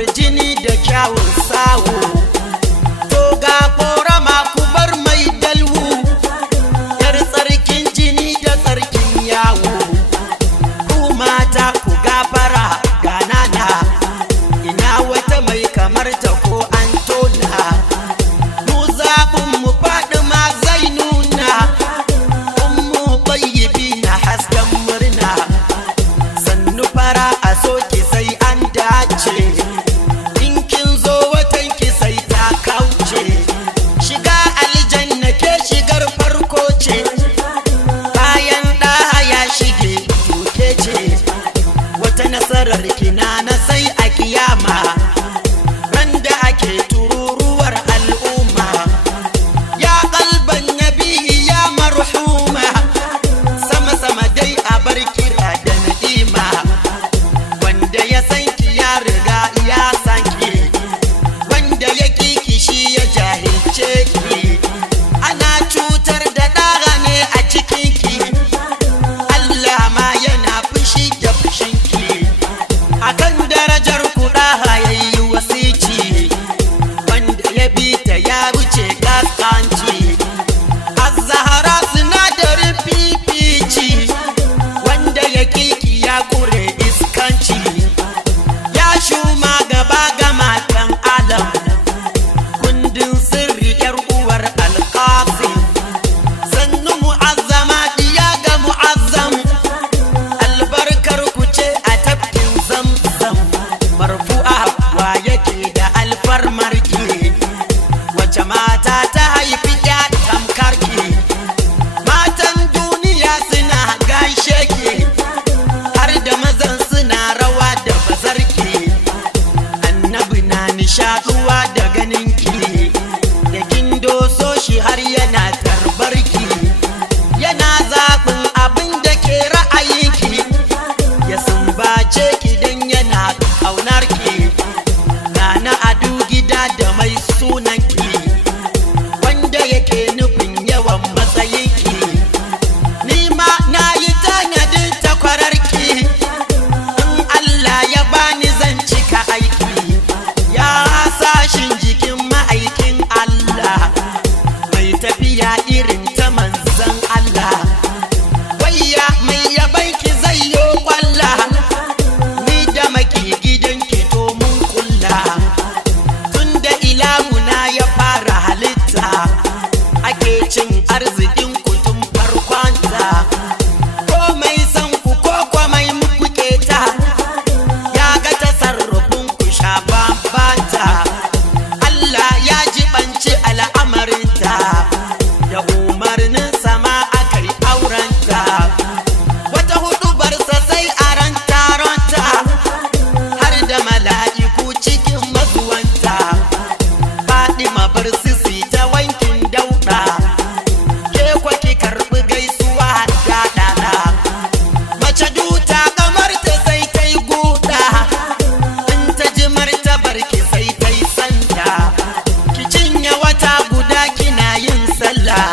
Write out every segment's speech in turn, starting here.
kwarjini da kyawun sawu. To ga korama ku bar mai dalwu, yar tsarkin jini da tsarkin yawo. Ku mata ku gafara ganana, ina wata mai kamar ta ko an tona. Mu zaɓin mu faɗi ma zai nuna, ummu bayyibi na hasken murna. Sannu fara a soki sai an dace, in kin zo watan ki sai ta kauce. Shiga aljanna ke shigar farko ce, bayan ɗaha ya shige tuke ce. Wata nasarar kina na sai a kiyama, ran da ake tururuwar al'umma. Ya kalban nabi ya marhuma, sama sama dai a bar kira da na'ima. Wanda ya san ki ya riga ya san ki, wanda ya ki shi ya jahilce ki. Ana cutar da ɗaga ne a cikin ki, Allah ma yana fushi da fushin ki. Akan darajar ku ɗaha yayi wasici, wanda ya bi ta ya wuce gaskanci. Az-Zahra sinadarin fifici, wanda ya kiki ya kure iskanci. Ya shuma gaba ga matan alam, kundin sirri yar uwar alƙasim. Sannu mu'azzama diya ga mu'azzam, albarkar ku ce a tafkin zamzam. Marfu'a wa yake da alfarmar ki, wace mata ta haifi ya tamkar ki. Matan duniya suna gaishe ki, har da mazan suna rawa da bazarki. Annabi na nishaɗuwa da ganin ki, da kin doso shi har yana tarbar ki. Yana zaɓin abin da ke ra'ayinki, ya sumbace ki don yana ƙaunar ki. Nana adu gida da mai sunan ki, wanda yake nufin yawan matsayin ki. Ni ma na yi tanadin takwarar ki, in Allah ya bani zan cika aiki. Ya sashin jikin ma'aikin Allah, mai tafiya irin ta manzan Allah. Wayya mai yabanki zai yo kwalla, ni da maki gidanki to mun kulla. Tunda ilahuna ya fara halitta, ake cin arzikin ku tun farkonta. Komai san ku ko komai muku keta, ya ga tasarrufin ku shafa bata. Allah ya jibanci al'amarinta, da umarnin sama akai aurenta. Wata hudubarsa sai a ran taronta, har da mala'iku cikin mazuwanta. Fadima bar sisi ta wankin dauɗa, ke kwa ki karɓi gaisuwa daɗaɗa. Mace duta kamar ta sai ta yi guda, in ta ji martabar ki sai ta yi sanda. Ki cinye wata guda kina yin sallah,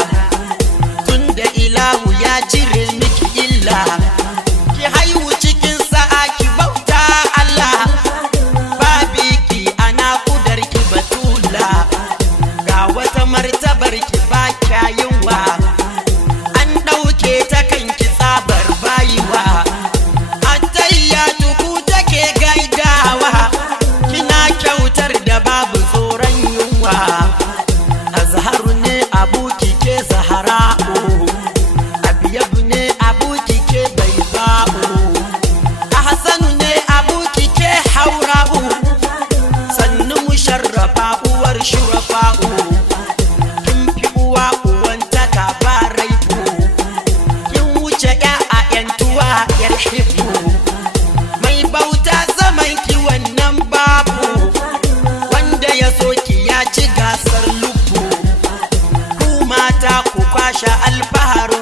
tunda ilahu ya cire miki illa. Ki haihu cikin sa'a ki bauta Allah, babiki ana kudar ki batula. Ga wata martabar ki ba kyayinwa, an ɗauke ta kanki tsabar bayiwa. Attayyatu ku take gaidawa, kina kyautar da babu tsoron yunwa. Azharu ne abuki ke zahara'u, Abiyabu ne abuki ke baiba'u, Ahsanu ne abuki ke haura'u. Sannu musharrafa uwar shurafa'u, kin fi uwa uwantaka ba raibu. Kin wuce ya a yantuwa yar hibbu, mai bauta zaman ki wannan babu. Wanda ya so ki ya ci gasar lubu, ku mata ku kwashe alfaharu